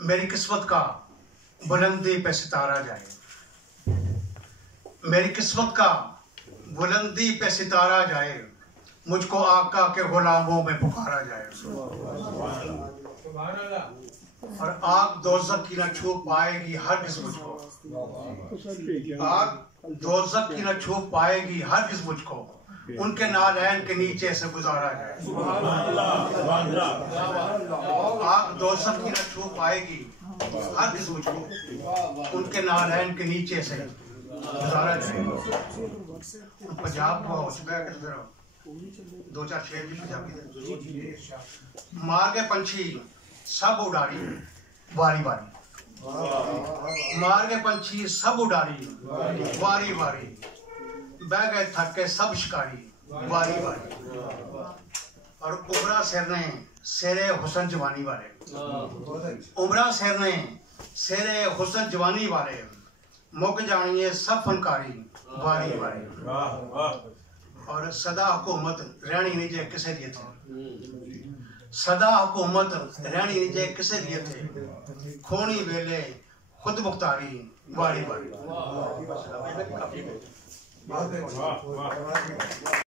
मेरी किस्मत का बुलंदी पे सितारा जाए, मेरी किस्मत का बुलंदी पे सितारा जाए, मुझको आका के गुलामों में पुकारा जाए। और आग दोज़ख की न छू पाएगी हरगिज़ मुझको, आग दोज़ख की न छू पाएगी हरगिज़ मुझको, उनके नालैन के नीचे से गुजारा जाए। आग दोज़ख की न छू पाएगी हरगिज़ मुझको, उनके नालैन के नीचे से गुजारा जाए। पंजाब को हो चुका है, दो चार शेर भी पंजाबी। मार के पंछी सब उड़ारी वारी वारी, मार के पंछी सब उड़ारी वारी वारी, बह गए थक के सब शिकारी वारी वारी। और उमरा सिरने सेरे हुसन जवानी वाले, उमरा सिरने सेरे हुसन जवानी वाले, मुक जानिए सब फनकारी वारी वारी। और सदा हुकूमत रहनी नहीं जे किसे दिए थे, सदा हुकूमत रहनी नहीं जे किसे दिए थे, खोनी वेले खुद मुख्तारी वारी वारी।